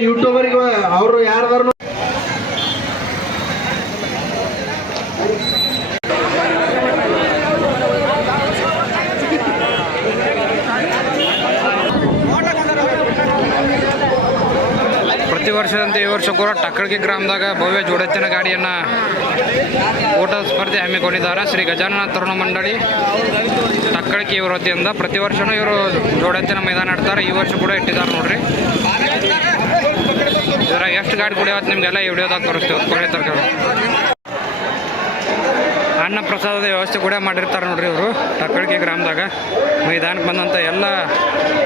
ಯೂಟ್ಯೂಬರಿಗೆ ಅವರು ಯಾರ್ದಾರು ಪ್ರತಿ ವರ್ಷ ಕೂಡ ಟಕ್ಕಳಗಿ ಗ್ರಾಮದಾಗ ಭವ್ಯ ಜೋಡೆತ್ತಿನ ಗಾಡಿಯನ್ನ ಓಟ ಸ್ಪರ್ಧೆ ಹಮ್ಮಿಕೊಂಡಿದ್ದಾರೆ. ಶ್ರೀ ಗಜಾನನ ತರುಣ ಮಂಡಳಿ ಟಕ್ಕಳಗಿ ಇವರ ವತಿಯಿಂದ ಪ್ರತಿ ವರ್ಷನೂ ಇವರು ಜೋಡೆತ್ತಿನ ಮೈದಾನ ಆಡ್ತಾರೆ. ಈ ವರ್ಷ ಕೂಡ ಇಟ್ಟಿದ್ದಾರೆ ನೋಡ್ರಿ. ಇದ್ರಾಗ ಎಷ್ಟು ಗಾಡಿ ಕುಡಿಯವತ್ತು ನಿಮಗೆಲ್ಲ ಈ ವಿಡಿಯೋದಾಗ ತೋರಿಸ್ತೀವಿ. ಕೊನೆ ತರಕಾರಿ ಅನ್ನ ಪ್ರಸಾದದ ವ್ಯವಸ್ಥೆ ಕೂಡ ಮಾಡಿರ್ತಾರೆ ನೋಡ್ರಿ ಇವರು. ಟಕ್ಕಳಗಿ ಗ್ರಾಮದಾಗ. ಮೈದಾನಕ್ಕೆ ಬಂದಂಥ ಎಲ್ಲ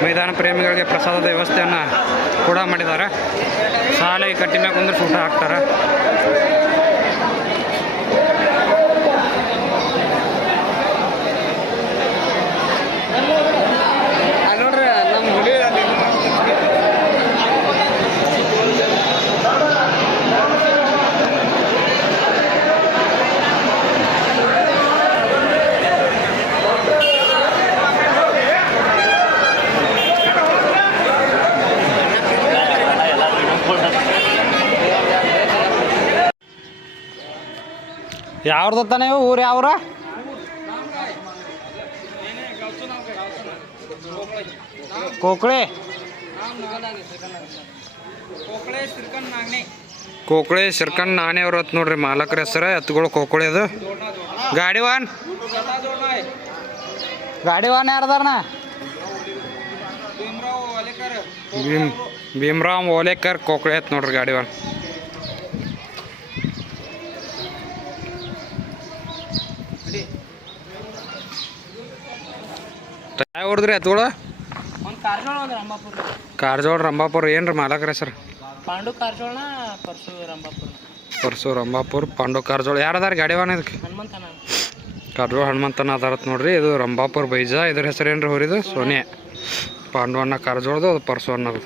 ಮೈದಾನ ಪ್ರೇಮಿಗಳಿಗೆ ಪ್ರಸಾದದ ವ್ಯವಸ್ಥೆಯನ್ನು ಕೂಡ ಮಾಡಿದ್ದಾರೆ. ಸಾಲಾಗಿ ಕಟ್ಟಿ ಮ್ಯಾಗ ಕುಂದ್ರೆ ಊಟ ಹಾಕ್ತಾರೆ ನೋಡ್ರಿ ನಮ್ಮ ಹುಲಿ ಯಾವ್ದು ತಾನೇ ಊರು ಯಾವ ಕೋಕಳೆ. ಕೋಕಳೆ ಶಿರ್ಕನ್ ನಾನೇ ಅವ್ರ ಹೊತ್ತು ನೋಡ್ರಿ ಮಾಲಕರ ಹೆಸರ ಎತ್ತುಗಳು ಕೋಕಳೆ ಅದು. ಗಾಡಿ ವಾನ್ ಗಾಡಿ ವಾನ್ ಯಾರ್ದಾರಣ ಭೀಮ್ ಭೀಮ್ರಾಮ್ ಓಲೇಕರ್ ಕೋಕಳೆ ಎತ್ ನೋಡ್ರಿ ಗಾಡಿ ವಾನ್ ಯಾವ ಹೊಡೆದ್ರಿ ಒಂದು ಕಾರ್ಜೋಳ ರಂಭಾಪುರ ಏನ್ರಿ ಮಾಲಕ್ರ ಸರ್ ಪಾಂಡು ಕಾರ್ಜೋಳ ಪರ್ಸು ರಂಭಾಪುರ. ಪರ್ಸು ರಂಭಾಪುರ್ ಪಾಂಡು ಕಾರ್ಜೋಳ. ಯಾರದಾರ ಗಾಡಿ ವಾನ ಇದಕ್ಕೆ? ಕಾರಜೋಳ ಹನುಮಂತನ ಅದಾರತ್ ನೋಡ್ರಿ ಇದು ರಂಭಾಪುರ್ ಬೈಜ. ಇದ್ರ ಹೆಸರು ಏನ್ರಿ ಹೊರಿದು ಸೋನಿಯಾ ಪಾಂಡು ಅಣ್ಣ ಕಾರ್ಜೋಳದು ಅದು ಪರ್ಸು ಅನ್ನೋದು.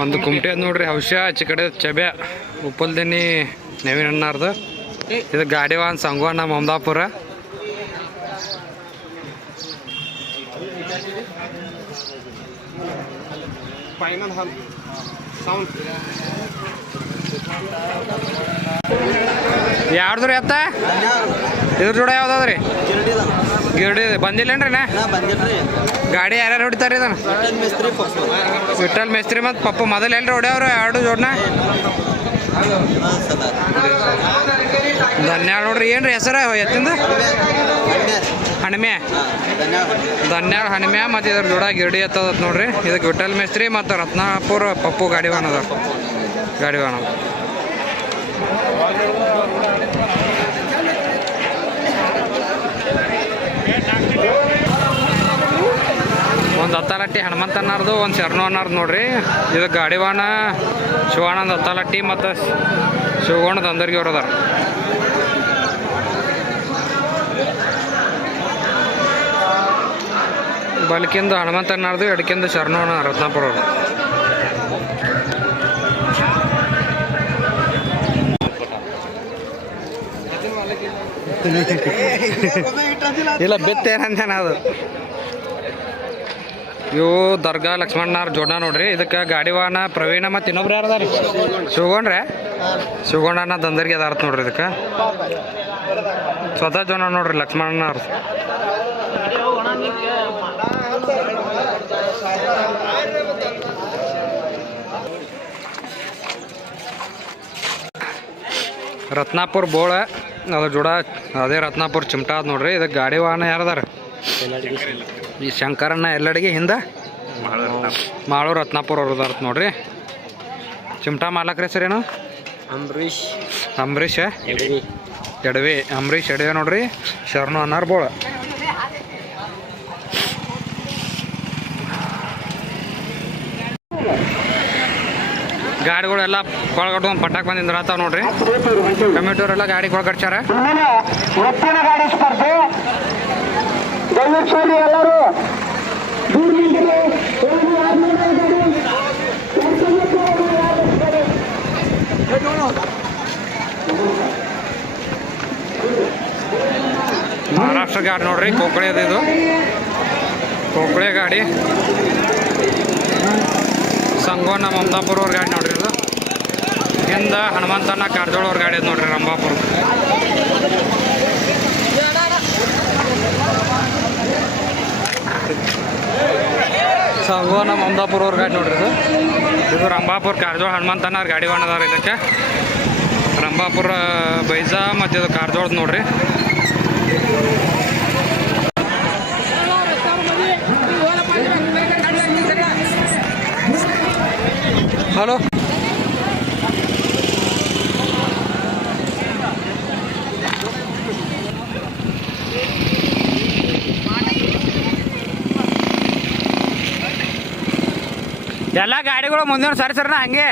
ಒಂದು ಕುಮಟೆ ಅದ್ ನೋಡ್ರಿ ಔಷಧ ಆಚೆ ಕಡೆ ಚಬೆ ಉಪ್ಪಲ್ದಿನಿ ನೆವಿನ ಅಣ್ಣಾರ್ದು. ಇದು ಗಾಡಿವಾನ್ ಸಂಗೋಣ ಮಮದಾಪುರ. ಯಾರ್ದ್ರಿ ಎತ್ತ ಇದ್ರ ಜೋಡ ಯಾವ್ದಾದ್ರಿ? ಗಿರಡಿ ಬಂದಿಲ್ಲೇನ್ರಿ? ನಾ ಗಾಡಿ ಯಾರ್ಯಾರು ಹೊಡಿತಾರೆ ಇದನ್ನ? ವಿಠಲ್ ಮೇಸ್ತ್ರಿ ಮತ್ತು ಪಪ್ಪ ಮೊದಲು ಎಲ್ರಿ ಹೊಡ್ಯಾವ್ರು ಎರಡು ಜೋಡ್ನ? ಧನ್ಯಾಳ ನೋಡ್ರಿ ಏನ್ರಿ ಹೆಸರ ಎತ್ತಿಂದ? ಹಣಿಮೆ. ಧನ್ಯಾಳ ಹಣಿಮೆ ಮತ್ತು ಇದ್ರ ಜೋಡ ಗಿರಡಿ ಎತ್ತದ ನೋಡ್ರಿ. ಇದಕ್ಕೆ ವಿಠಲ್ ಮೇಸ್ತ್ರಿ ಮತ್ತು ರತ್ನಾಪುರ ಪಪ್ಪು ಗಾಡಿ ಅದ ಗಾಡಿ ಅದ ಒಂದು ಹನುಮಂತ ಅನ್ನೋರ್ದು, ಒಂದು ಶರಣು ಅನ್ನಾರ್ದು ನೋಡ್ರಿ. ಇದು ಗಾಡಿವಾಣ ಶಿವಾನಂದ ಅತ್ತಾಲಟ್ಟಿ ಮತ್ತು ಶಿವಗೋಣದ ಅಂದರ್ಗಿ ಅವ್ರು ಅದಾರ. ಹನುಮಂತ ಅನ್ನೋರ್ದು, ಎಡಕಿಂದ ಶರಣು ಅಣ್ಣ ರತ್ನಾಪುರ ಅವರು. ಇಲ್ಲ ಬಿತ್ತೇನಂತೇನಾದ್ರು ಅದು. ಇವು ದರ್ಗಾ ಲಕ್ಷ್ಮಣ್ಣವ್ರ ಜೋಡ ನೋಡ್ರಿ. ಇದಕ್ಕೆ ಗಾಡಿವಾನ ಪ್ರವೀಣ ಮತ್ತು ಇನ್ನೊಬ್ರು ಯಾರು ರೀ ಶಿವಗೊಂಡ್ರೆ? ಶಿವಗೊಂಡನ ದಂದರ್ಗಿ ಅದಾರತ್ ನೋಡ್ರಿ ಇದಕ್ಕೆ. ಸ್ವತಃ ಜೋನ ನೋಡ್ರಿ ಲಕ್ಷ್ಮಣ್ಣವ್ರ ರತ್ನಾಪುರ್ ಬೋಳ ಅದ್ರ ಜೋಡ, ಅದೇ ರತ್ನಾಪುರ್ ಚಿಮಟಾ ನೋಡ್ರಿ. ಇದಕ್ಕೆ ಗಾಡಿ ವಾಹನ ಯಾರದಾರ ಈ ಶಂಕರಣ್ಣ ಎಲ್ಲಡಿಗೆ ಹಿಂದೆ? ಮಾಳು ರತ್ನಾಪುರ ಅವ್ರದ್ದು ನೋಡ್ರಿ. ಚಿಮಟಾ ಮಾಲಕ್ರಿ ಸರ್ ಏನು? ಅಂಬರೀಶ್ ಅಂಬರೀಷ್? ಎಡವಿ. ಅಂಬರೀಷ್ ಎಡವೆ ನೋಡ್ರಿ. ಶರಣು ಅನ್ನಾರ್ ಬೋಳ. ಗಾಡಿಗಳೆಲ್ಲ ಕೊಳಗಟ್ಕೊಂಡು ಪಟ್ಟಾಕ್ ಬಂದಿಂದ ನೋಡ್ರಿ. ಕಮಿಟಿಯವರೆಲ್ಲ ಗಾಡಿ ಕೊಳಗಟ್ಟಾರ ದಯವಿಟ್ಟು ಎಲ್ಲರೂ ಮಹಾರಾಷ್ಟ್ರ ಗಾಡಿ ನೋಡ್ರಿ ಕೊಕ್ಕಳೆ ಅದ ಇದು. ಕೊಕ್ಕಳೆ ಗಾಡಿ. ಸಂಗೋನ ಮಮತಾಪುರ ಅವ್ರ ಗಾಡಿ ನೋಡ್ರಿ ಇದು. ಹಿಂದ ಹನುಮಂತನ ಕಾರಜೋಳ ಅವ್ರ ಗಾಡಿ ನೋಡ್ರಿ, ರಂಭಾಪುರ. ಸೊ ಹಂಗೋ ನಮ್ಮ ಅಮದಾಪುರ ಅವ್ರ ಗಾಡಿ ನೋಡ್ರಿ ಇದು ಇದು ರಂಭಾಪುರ ಕಾರ್ಜೋಳ ಹನುಮಂತನ ಅವ್ರ ಗಾಡಿ ಬಣ್ಣದವ್ರ ಇದಕ್ಕೆ. ರಂಭಾಪುರ ಬೈಜಾ ಮತ್ತು ಇದು ಕಾರ್ಜೋಳದ ನೋಡ್ರಿ. ಹಲೋ ಎಲ್ಲ ಗಾಡಿಗಳು ಮುಂದಿನ ಸರಿ ಸರ್ನ ಹಂಗೆ?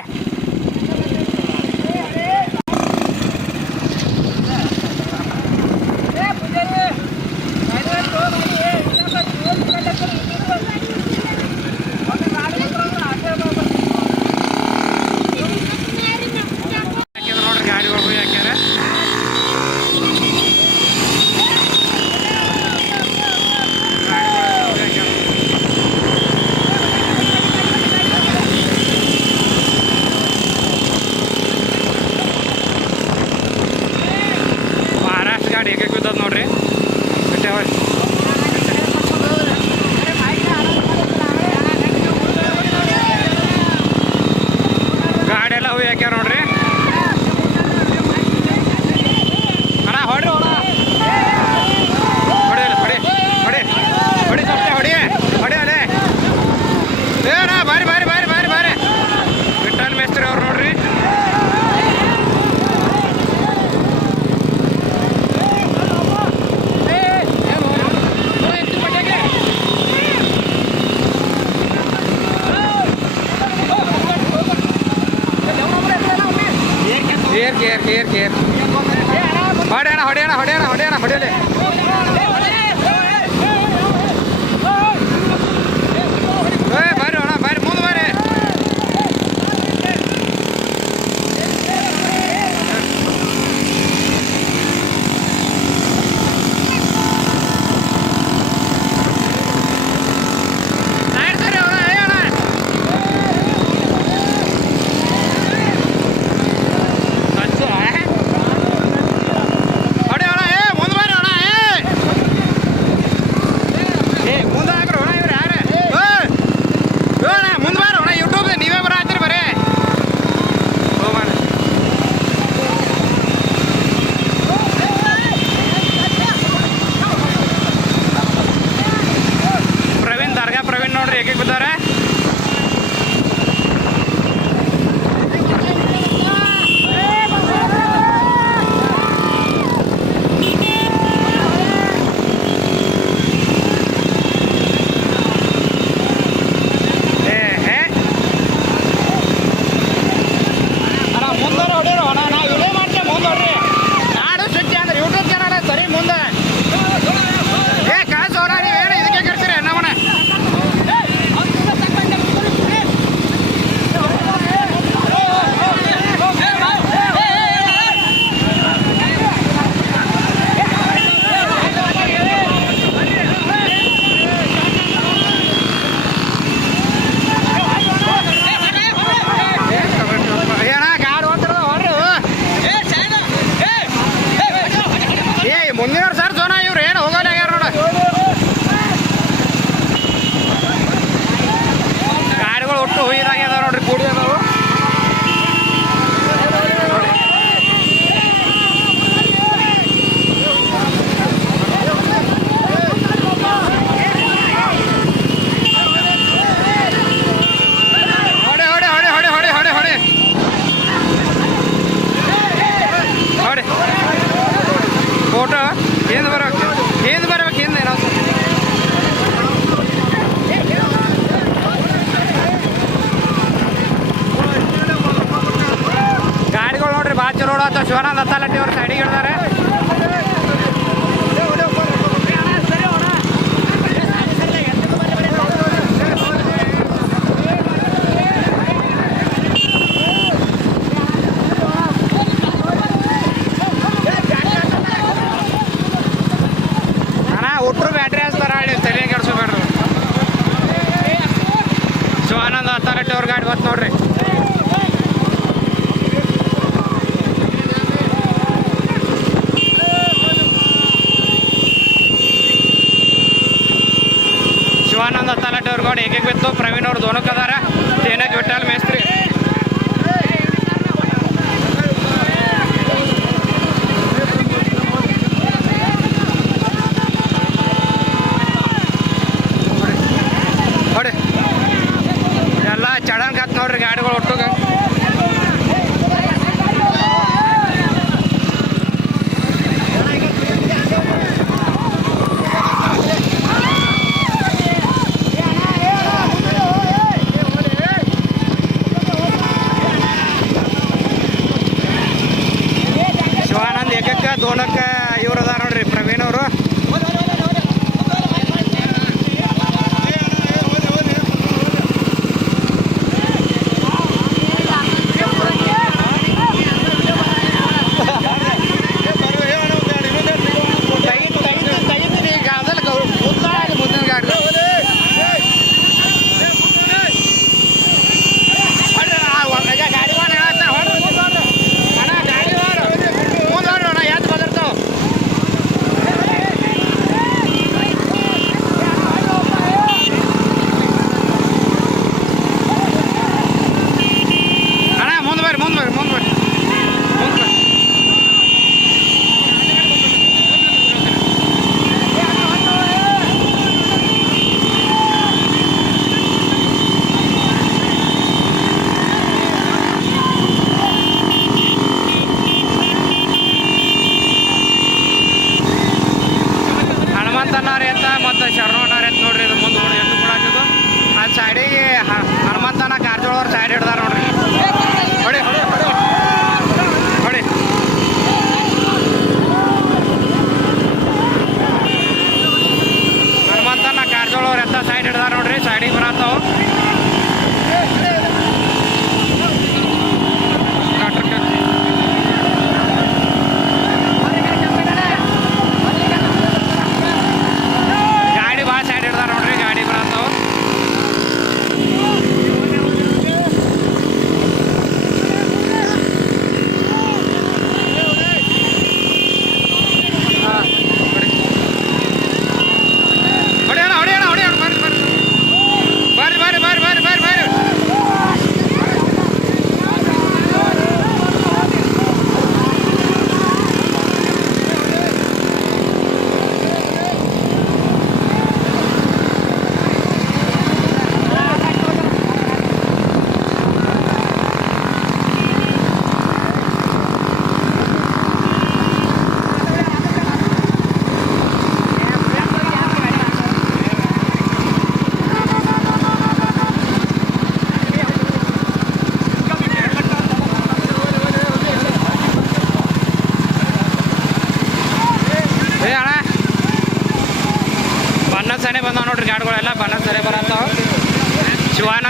entonces primero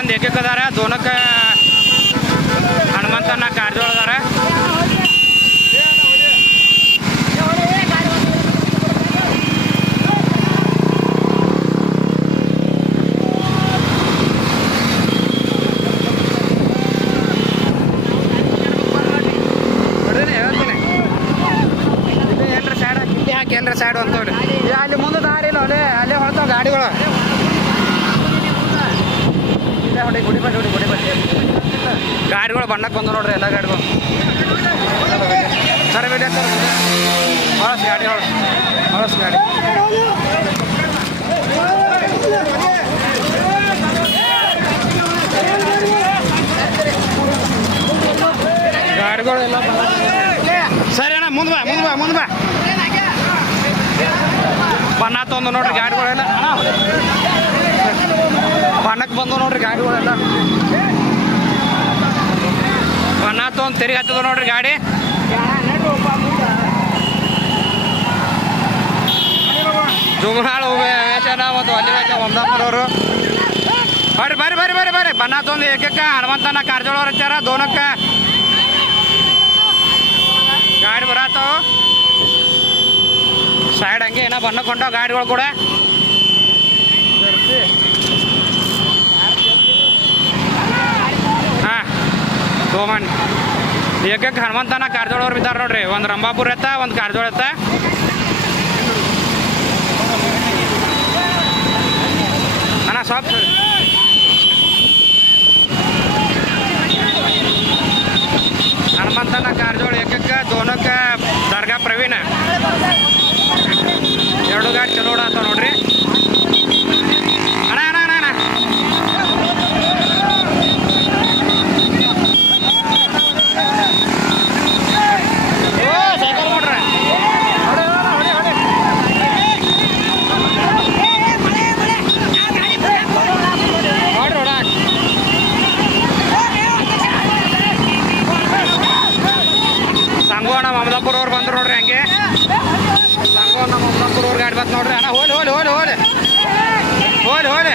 ಮಂದಿ ಏಕೇಕ ಅದಾರ ದೋನಕ್ಕೆ ಹನುಮಂತನ ಕಾರಜೋಳ ಅದಾರ ಕೇಂದ್ರ ಸೈಡ್ ಅಂತವ್ರಿ ಅಲ್ಲಿ ಮುಂದೆ ದಾರಿ ಇಲ್ಲ, ಅಲ್ಲೇ ಅಲ್ಲೇ ಹೊಳ್ತಾವ ಗಾಡಿಗಳು. കാര്യങ്ങൾ പണ്ടൊക്കെ ഒന്നും നോട്ടെ എല്ലാ കാര്യങ്ങളും പണ്ണാത്തോന്നോട്ട് ഗാഡ് കുറയല്ല ಬಣ್ಣಕ್ಕೆ ಬಂದವು ನೋಡ್ರಿ ಗಾಡಿಗಳೆಲ್ಲ ಬಣ್ಣ ತೊಗೊಂಡು ತೆರಿಗೆ ಹತ್ತದ ನೋಡ್ರಿ ಗಾಡಿ. ಜುಮ್ನಾಳ್ ವೇಷನ ಮತ್ತು ಅಲ್ಲಿ ವೇಷ ಬರ್ರಿ ಬರ್ರಿ ಬರ್ರಿ ಬರ್ರಿ ಬರ್ರಿ. ಬಣ್ಣ ತೊಗೊಂಡು ಏಕಕ್ಕ ಹನುಮಂತನ ಕಾರ್ಜೋಳವ್ರ ಹಚ್ಚಾರ ದೋನಕ್ಕ ಗಾಡಿ ಬರತ್ತವು ಸೈಡ್ ಹಂಗೆ ಏನೋ ಬಣ್ಣ ಕೊಂಡವ ಗಾಡಿಗಳು ಕೂಡ. ಸೋಮನ್ ಏಕಕ್ಕೆ ಹನುಮಂತನ ಕಾರ್ಜೋಳವ್ರು ಬಿದ್ದಾರ ನೋಡ್ರಿ. ಒಂದು ರಂಭಾಪುರ ಎತ್ತ, ಒಂದು ಕಾರ್ಜೋಳ ಎತ್ತ. ಅಣ್ಣ ಸಾಪ್ ಹನುಮಂತನ ಕಾರ್ಜೋಳ ಏಕಕ್ಕ ದೋನಕ್ಕ ದರ್ಗಾ ಪ್ರವೀಣ. ಎರಡು ಗಾಡಿ ಚಲೋ ಅಂತ ನೋಡ್ರಿ ಅಣ್ಣ ಅಣ್ಣ ಅಣ್ಣ ಅಣ್ಣ ಓ ನೋಡ್ರಿ. ಸಂಗೋಣ ಮಮದಾಪುರ ಅವ್ರು ಬಂದ್ರು ನೋಡ್ರಿ ಹಂಗೆ. ಸಂಗೋಣ ಮಮದಾಪುರ ಅವ್ರ ಗಾಡಿ ಬಂತು ನೋಡ್ರಿ. ಅಣ್ಣ, ಹೋಲಿ ಹೋಲಿ ಹೋಲಿ ಹೋಲಿ. ಹೋಲಿ ಹೋಲಿ.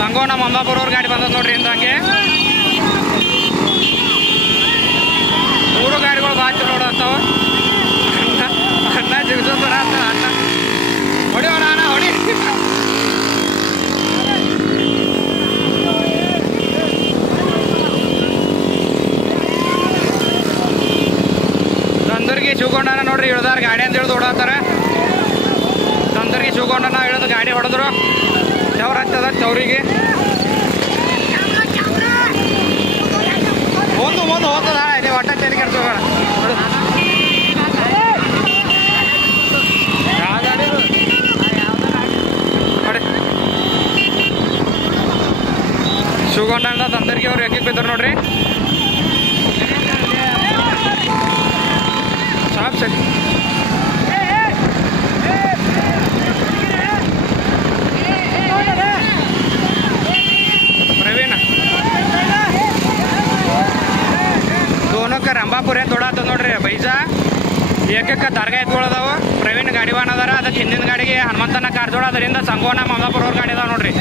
ಸಂಗೋಣ ಮಮದಾಪುರ ಅವ್ರ ಗಾಡಿ ಬಂದದ ನೋಡ್ರಿ ಇಂದ ಹಂಗೆ ಮೂರು ಗಾಡಿಗಳು ಭಾಳ ಚಲೋ ಓಡಾಡ್ತಾವ ಅಣ್ಣ ಅಣ್ಣ ಜಿಗಿಸೋದ್ರ ಅಣ್ಣ ಹೊಡಿಯೋಣ ಅಣ್ಣ ಹೊಡಿ ತಂದರ್ಗಿ ಶಿವಕೊಂಡನ ನೋಡ್ರಿ ಇಳ್ದಾರ ಗಾಡಿ ಅಂತ ಇಳ್ದು ಓಡಾತಾರ ತಂದರ್ಗಿ ಶಿವಕೊಂಡನ ಇಳಿದು ಗಾಡಿ ಹೊಡೆದ್ರು ಚೌರ ಅವರಿಗೆ? ಒಂದು ಮುಂದೆ ಹೋಗ್ತದ. ನೀವು ಒಟ್ಟ ತೆರಿಗೆ ನೋಡಿ. ಶಿವಗೊಂಡ ತಂದರ್ಗಿ ಅವ್ರು ಎಕ್ಕಿಗೆ ಬಿದ್ದರು ನೋಡ್ರಿ ಸಾಪ್ ಸರಿ ಪ್ರವೀಣ ದೋನಕ್ಕೆ ರಂಭಾಪುರ ತೊಡಾತದ ನೋಡ್ರಿ ಬೈಜಾ ಏಕಕ್ಕೆ ದರ್ಗಾ ಎತ್ಕೊಳ್ಳೋದಾವ ಪ್ರವೀಣ್ ಗಾಡಿ ವಾಹನ ಅದಾರ. ಅದಕ್ಕೆ ಹಿಂದಿನ ಗಾಡಿಗೆ ಹನುಮಂತನ ಕಾರ್ಜೋಳ ಅದರಿಂದ ಸಂಗೋನ ಮಮದಾಪುರ ಅವ್ರ ಗಾಡಿ ಅದಾವ ನೋಡ್ರಿ.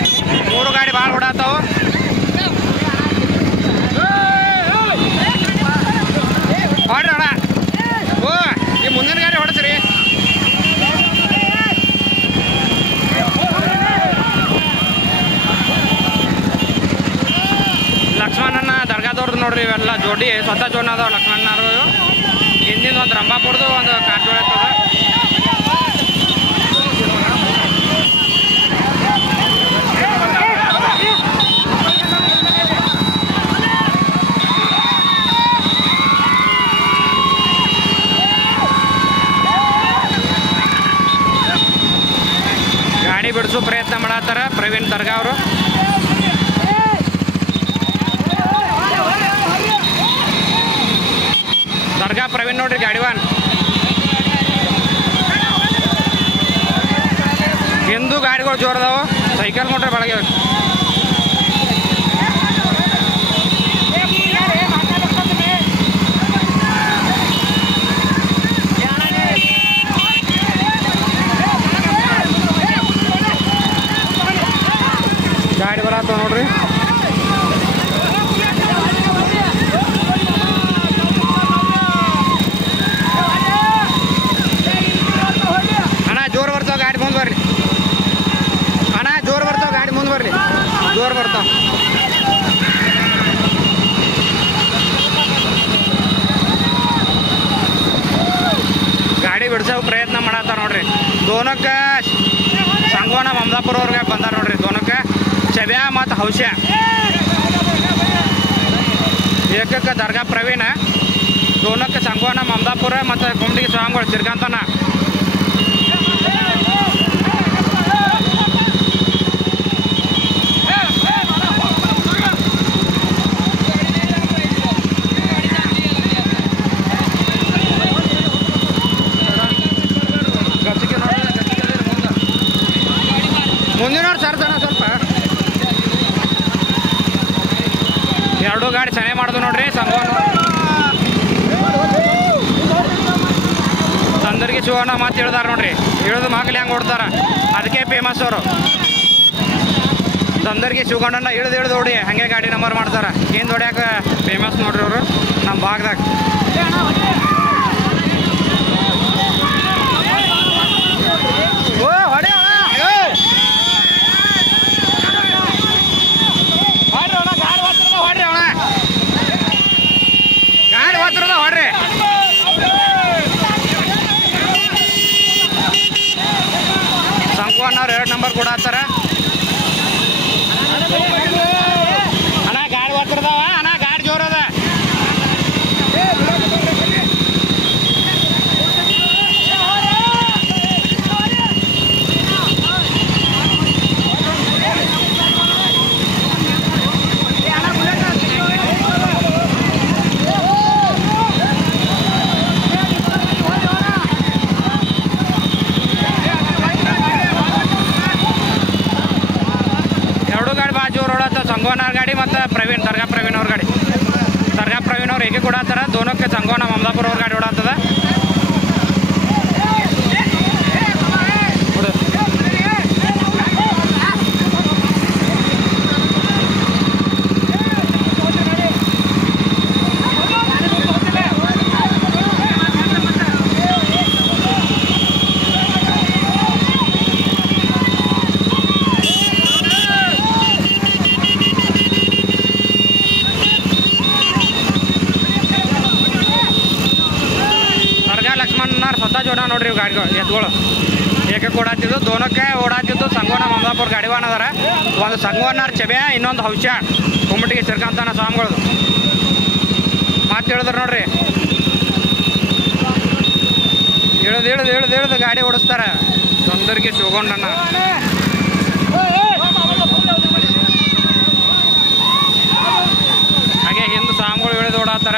ಮೂರು ಗಾಡಿ ಭಾಳ ಓಡಾತಾವ. ಓ, ಈ ಮುಂದಿನ ಗಾಡಿ ದರ್ಗಾದವ್ರದ್ದು ನೋಡ್ರಿ ಇವೆಲ್ಲ ಜೋಡಿ. ಸ್ವತಃ ಜೋನ್ ಅದಾವ ಲಕ್ಷ್ಮಣನವರು ಹಿಂದಿನ ಒಂದು ರಂಭಾಪುರದು ಒಂದು ಕಾರ್ಜೋಳ ಇರ್ತದೆ. ಗಾಡಿ ಬಿಡಿಸೋ ಪ್ರಯತ್ನ ಮಾಡತ್ತಾರ ಪ್ರವೀಣ್ ದರ್ಗಾ ಅವರು ದರ್ಗಾ ಪ್ರವೀಣ್ ನೋಡ್ರಿ ಗಾಡಿವಾನ್ ಹಿಂದೂ ಗಾಡಿಗಳು ಜೋರದಾವ ಸೈಕಲ್ ನೋಡ್ರಿ ಬೆಳಗ್ಗೆ ಗಾಡಿ ಬರತ್ತವ ನೋಡ್ರಿ ಅಣ್ಣ ಜೋರ್ ಬರ್ತಾವ ಗಾಡಿ ಮುಂದೆ ಬರ್ರಿ ಅಣ್ಣ ಜೋರ್ ಬರ್ತಾವ ಗಾಡಿ ಮುಂದೆ ಬರ್ರಿ ಜೋರ್ ಬರ್ತಾವ ಗಾಡಿ ಬಿಡ್ಸೋ ಪ್ರಯತ್ನ ಮಾಡತ್ತಾರ ನೋಡ್ರಿ. ದೋನಕ್ಕೆ ಸಂಗೋನ ಮಮದಾಪುರ ಅವ್ರಿಗೆ ಬಂದಾರ ನೋಡ್ರಿ. ದೋನಕ್ಕ ಚವ್ಯಾ ಮತ್ತು ಹೌಶ್ಯ ಏಕಕ್ಕ ದರ್ಗಾ ಪ್ರವೀಣ, ದೋನಕ್ಕೆ ಸಂಗೋನ ಮಮದಾಪುರ ಮತ್ತು ಕುಂಡಿಗೆ ಸ್ವಾಮಿಗಳು ತಿರ್ಗಂತನ ಗಚ್ಚಿಗೆ ನೋಡಿ, ಗಚ್ಚಿಗೆ ಅದೇ ಮುಂದೆ. ಮುಂದಿನವ್ರು ಸರ್ದನ ಸ್ವಲ್ಪ ಎರಡು ಗಾಡಿ ಚೆನ್ನಾಗಿ ಮಾಡೋದು ನೋಡ್ರಿ ಸಂಗೋನ ತಂದರಿಗೆ ಶಿವಣ್ಣ ಮಾತು ಹೇಳ್ದಾರ ನೋಡ್ರಿ. ಇಳಿದು ಮಗಲಿ ಹೆಂಗೆ ಓಡ್ತಾರ ಅದಕ್ಕೆ ಫೇಮಸ್ ಅವರು. ತಂದರಿಗೆ ಶಿವಗಣ್ಣನ ಇಳಿದು ಇಳಿದು ಓಡಿ ಹಂಗೆ ಗಾಡಿ ನಂಬರ್ ಮಾಡ್ತಾರ ಏನು ಹೊಡ್ಯಾಕ ಫೇಮಸ್ ನೋಡ್ರಿ ಅವರು ನಮ್ಮ ಭಾಗದಾಗ ಓ ಹೊಡೆ ಅಣ್ಣ, ಏ! ಹೊಡ್ರಿ ಅಣ್ಣ, ಗಾಡಿ ಹತ್ತಿರದ ಹೊಡ್ರಿ ಅಣ್ಣ. ಗಾಡಿ ಹತ್ತಿರದ ಹೊಡ್ರಿ ಸಂಕುವನ್ನವ್ರು ಎರಡು ನಂಬರ್ ಕೂಡ ಹತ್ತಾರ ಅಣ್ಣ ಗಾಡಿ ಹತ್ತಿರದವ ಅಣ್ಣ ಗಾಡಿ ಜೋರದ ಎರಡು ಗಾಡಿ ಬಾಜು ಓಡಾತ ಸಂಗೋನವ್ರ ಗಾಡಿ ಮತ್ತು ಪ್ರವೀಣ್ ದರ್ಗಾ ಪ್ರವೀಣ್ ಅವ್ರ ಗಾಡಿ ದರ್ಗಾ ಪ್ರವೀಣ್ ಅವ್ರು ಹೇಗೆ ಕೊಡತ್ತಾರ ದೋನಕ್ಕೆ ಸಂಗೋನ ಮಮದಾಪುರ ಅವ್ರ ಗಾಡಿ ಓಡಾತದ ಕೊಡು. ದರ್ಗಾ ಜೋಡ ನೋಡ್ರಿ ಇವ್ ಗಾಡಿಗಳು. ಎತ್ಗಳು ಏಕೆ ಕೊಡಾತಿದ್ದು? ದೋನಕ್ಕೆ ಓಡಾತಿದ್ದು ಸಂಗೋನ ಮಮದಾಪುರ ಗಾಡಿವಾನ ಅದಾರ ಒಂದು ಸಂಗೋನಾರ್ ಚೆಬೆ ಇನ್ನೊಂದು ಹೌಶ ಕುಮ್ಮಟಿಗೆ ಸೇರ್ಕಂತಾನ ಸ್ವಾಮಿಗಳದು. ಮಾತು ಹೇಳಿದ್ರು ನೋಡ್ರಿ. ಇಳ್ದು ಇಳ್ದು ಇಳ್ದು ಇಳ್ದು ಗಾಡಿ ಓಡಿಸ್ತಾರೆ. ತೊಂದರಿಗೆ ಶಿವಗೊಂಡಣ್ಣ ಹಾಗೆ ಹಿಂದೆ ಸ್ವಾಮಿಗಳು ಇಳಿದು ಓಡಾತಾರ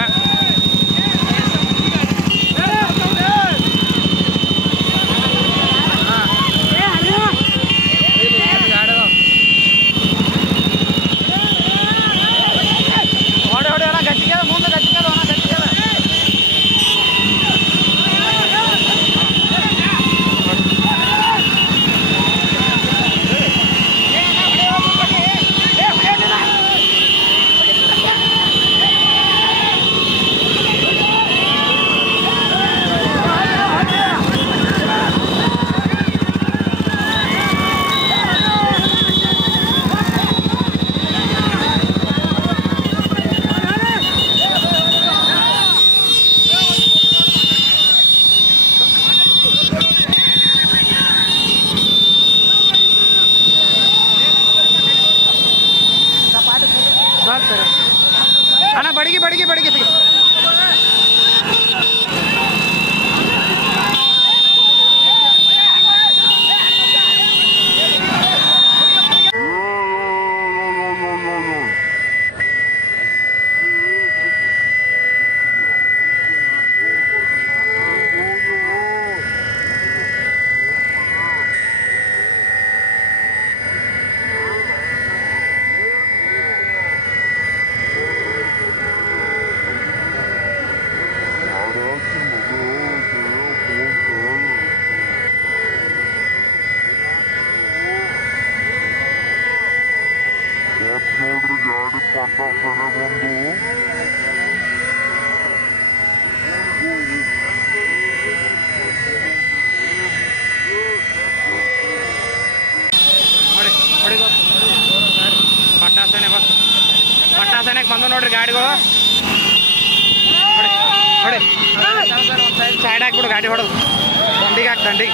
ದಂಡಿಗೆ ಹಾಕಿ ದಂಡಿಗೆ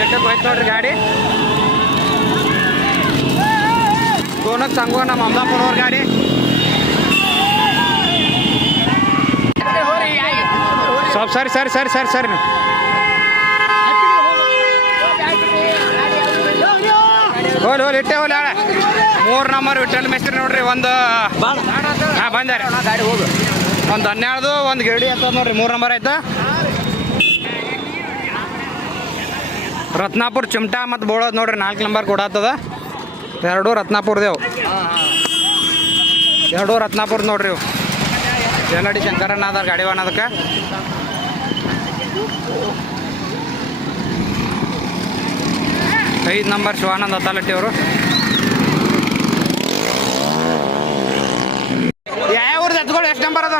ಏಟಕ್ಕೆ ಹೋಯ್ತು ನೋಡ್ರಿ ಗಾಡಿ. ದೋನಕ್ಕೆ ಸಂಗೋ ನಮ್ಮ ಅಮ್ಲಾಪುರ ಅವ್ರ ಗಾಡಿ. ಸ್ವಲ್ಪ ಸರಿ ಸರಿ ಸರಿ ಸರಿ ಸರಿ ನೀವು ಹೋಲ್ ಹೋಲ್ ಇಟ್ಟೆ ಹೋಲ್ ಮೂರು ನಂಬರ್ ವಿಠಲ್ ಮೇಸ್ತ್ರಿ ನೋಡ್ರಿ ಒಂದು. ಹಾಂ ಬಂದಾರೆ. ಗಾಡಿ ಹೋಗು. ಒಂದು ಹನ್ನೆರಡು, ಒಂದು ಗಿರಡಿ ಅಂತ ನೋಡ್ರಿ, ಮೂರು ನಂಬರ್ ಆಯ್ತಾ ರತ್ನಾಪುರ ಚಿಮಟಾ ಮತ್ತು ಬೋಳೋದು ನೋಡ್ರಿ, ನಾಲ್ಕು ನಂಬರ್ ಕೊಡತ್ತದ ಎರಡು ರತ್ನಾಪುರದೇವು. ಎರಡು ರತ್ನಾಪುರ ನೋಡ್ರಿ ಎಲ್ಲಡಿ ಶಂಕರಣ್ಣ ಅದ ಗಾಡಿ ಅದಕ್ಕೆ. ಐದು ನಂಬರ್ ಶಿವಾನಂದ ಅತಾಲಟ್ಟಿ ಅವರು ಎತ್ಕೊಳ್ಳಿ ಎಷ್ಟು ನಂಬರ್ ಅದ?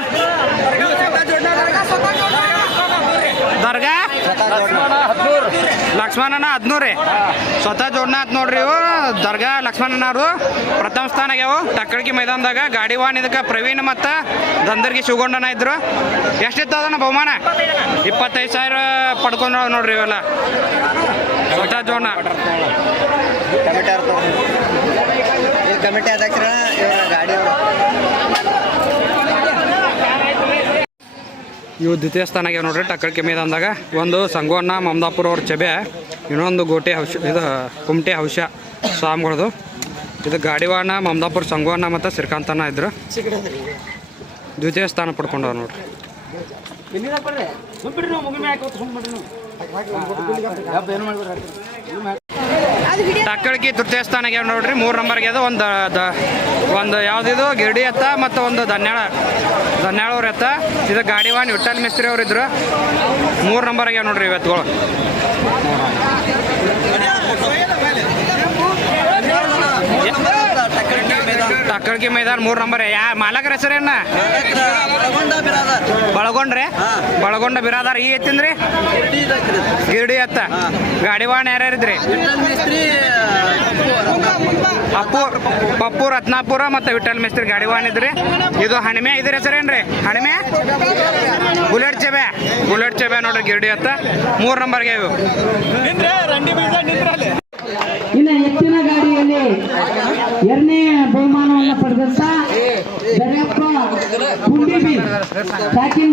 ದರ್ಗಾ? ಲಕ್ಷ್ಮಣನ ಹದಿನೂರಿ. ಸ್ವತಃ ಜೋಡ್ನ ಹತ್ ನೋಡ್ರಿ ಇವು. ದರ್ಗಾ ಲಕ್ಷ್ಮಣನ ಅವರು ಪ್ರಥಮ ಸ್ಥಾನ ಆಗ್ಯಾವು ಟಕ್ಕಳ್ಕಿ ಮೈದಾನದಾಗ ಗಾಡಿ ವಾಹನ ಇದಕ್ಕೆ ಪ್ರವೀಣ್ ಮತ್ತು ದಂದರ್ಗಿ ಶಿವಗೊಂಡನ ಇದ್ರು. ಎಷ್ಟಿತ್ತು ಅದನ್ನ ಬಹುಮಾನ? ಇಪ್ಪತ್ತೈದು ಸಾವಿರ ಪಡ್ಕೊಂಡ್ರ ನೋಡ್ರಿ ಇವೆಲ್ಲ. ಸ್ವತಃ ಜೋಡ್ನ. ಕಮಿಟಿ ಅಧ್ಯಕ್ಷರ ಇವ್ರ ಗಾಡಿ ಅವರು ಇವು ದ್ವಿತೀಯ ಸ್ಥಾನ ನೋಡ್ರಿ ನೋಡ್ರಿ ಟಕ್ಕಳ್ಕಿ ಅಂದಾಗ. ಒಂದು ಸಂಗೋಣ್ಣ ಮಮದಾಪುರ ಅವ್ರ ಚೆಬೆ, ಇನ್ನೊಂದು ಗೋಟೆ ಹೌಶ ಇದು ಕುಮಟೆ ಹೌಶ ಸ್ವಾಮಿಗಳದು. ಇದು ಗಾಡಿವಾಣ ಮಮದಾಪುರ ಸಂಗೋಣ್ಣ ಮತ್ತು ಶ್ರೀಕಾಂತನ ಇದ್ರು. ದ್ವಿತೀಯ ಸ್ಥಾನ ಪಡ್ಕೊಂಡವ್ ನೋಡ್ರಿ. ಟಕ್ಕಳ್ಕಿ ತೃತೀಯ ಸ್ಥಾನ ಆಗ್ಯಾವ ನೋಡ್ರಿ, ಮೂರು ನಂಬರ್ಗೆ ಅದು ಒಂದು ಒಂದು ಯಾವುದಿದು ಗಿರಡಿ ಎತ್ತ ಮತ್ತು ಒಂದು ಧನ್ಯಾಳ. ಧನ್ಯಾಳ ಅವ್ರ ಎತ್ತ. ಇದು ಗಾಡಿವಾನ್ ವಿಠಲ್ ಮಿಸ್ತ್ರಿ ಅವ್ರು ಇದ್ರು. ಮೂರು ನಂಬರ್ ಆಗ್ಯಾವ ನೋಡ್ರಿ ಇವತ್ತುಗಳು ಟಕ್ಕಳ್ಕಿ ಮೈದಾನ ಮೂರು ನಂಬರ್ ಯಾ, ಮಾಲಕರ ಹೆಸರೇನ ಬಳಗೊಂಡ್ರೆ? ಬಳಗೊಂಡ ಬಿರಾದಾರ. ಈ ಎತ್ತಿಂದ್ರಿ? ಗಿರಡಿ ಎತ್ತ. ಗಾಡಿವಾನ್ ಯಾರ್ಯಾರಿದ್ರಿ ಅಪ್ಪು, ಪಪ್ಪು, ರತ್ನಾಪುರ ಮತ್ತು ವಿಠಲ್ ಮಿಸ್ತ್ರಿ ಗಾಡಿವಾನ್ ಇದ್ರಿ. ಇದು ಹಣಿಮೆ ಇದ್ರ ಹೆಸರೇನ್ರಿ ಹಣಿಮೆ? ಬುಲೆಟ್ ಚೆಬೆ. ಬುಲೆಟ್ ಚೆಬೆ ನೋಡ್ರಿ, ಗಿರಡಿ ಎತ್ತ. ಮೂರು ನಂಬರ್ಗೆ ಇವು. ಕುಂಡಿಬಿ ಸಾಕಿನ್